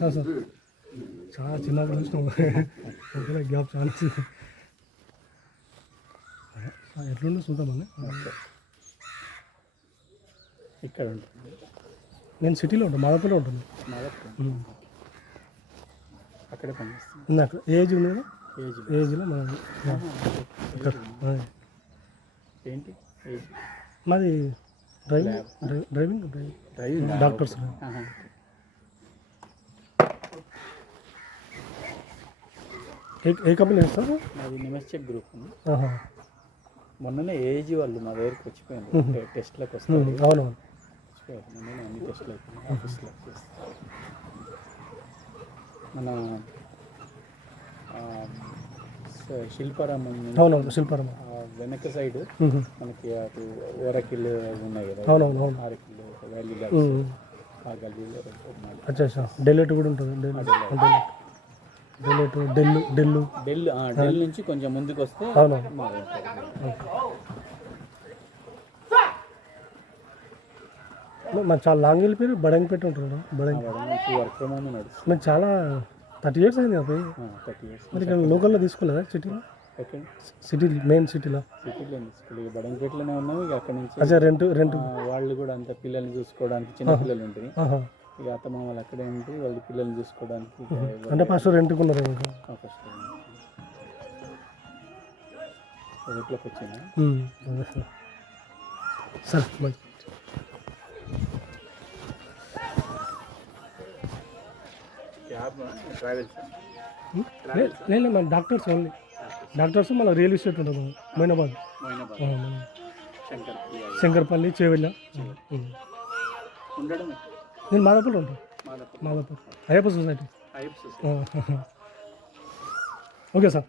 Sir చాలా చిన్నప్పుడు చూసినాం ఓకే గ్యాప్ చాలా ఎట్లుండో చూద్దామని. ఇక్కడ ఉంటుంది. నేను సిటీలో ఉంటాను, మాదాపూర్లో ఉంటుంది. అక్కడే పనిచేస్తుంది. నాకు ఏజ్ ఉంది కదా, ఏజ్లో మన ఏంటి ఏజ్? మాది డ్రైవింగ్ డాక్టర్స్. ఏ కంపెనీ సార్? అది నిమెస్చెక్ గ్రూప్. మొన్ననే ఏజీ వాళ్ళు మా దగ్గరికి వచ్చిపోయారు, టెస్ట్లకు వస్తారు. అవునవును, వచ్చిపోయారు. మొన్ననే అన్ని టెస్ట్లు అయిపోయినాయి. ఆఫీస్లో మన శిల్పారామం. అవునవును, శిల్పారామం వెనక సైడ్ మనకి అటు ఓరకిల్ ఉన్నాయి కదా. అవునవును, ఆరకిల్ వ్యాలీ ఆ గల్లీలో. అచ్చా డెల్లేట్ కూడా ఉంటుంది. ఢిల్లీ నుంచి కొంచెం ముందుకు వస్తే మరి చాలా లాంగ్ వెళ్ళిపోయారు. బడంగిపేట ఉంటున్నాడు. వర్క్ ఫ్రమ్ హోమ్ నడుస్తుంది. మరి చాలా 30 years అయింది అబ్బాయి. 30 years. మరి ఇక్కడ లోకల్లో తీసుకోలేదా సిటీలో? సిటీ మెయిన్ సిటీలో బడంగిపేటలోనే ఉన్నాము. ఇక అక్కడ నుంచి అచ్చా రెంట్ వాళ్ళు కూడా అంత పిల్లల్ని చూసుకోవడానికి, చిన్న పిల్లలు ఉంటుంది. ఇక అత్తమ్మ వాళ్ళు అక్కడే ఉంటే వాళ్ళు పిల్లల్ని చూసుకోవడానికి. అంటే ఫస్ట్ రెంట్కున్నారు ఇంకా. ఫస్ట్ రెంట్లోకి వచ్చిందా సార్? లేదు మన డాక్టర్స్ ఓన్లీ డాక్టర్స్. మళ్ళీ రియల్ ఎస్టేట్ ఉంటుంది మైనాబాద్, శంకర్పల్లి, చేవెళ్ళ. నేను మాదాపూర్ ఉంటాను. Madhapur Ayyappa society. Okay sir.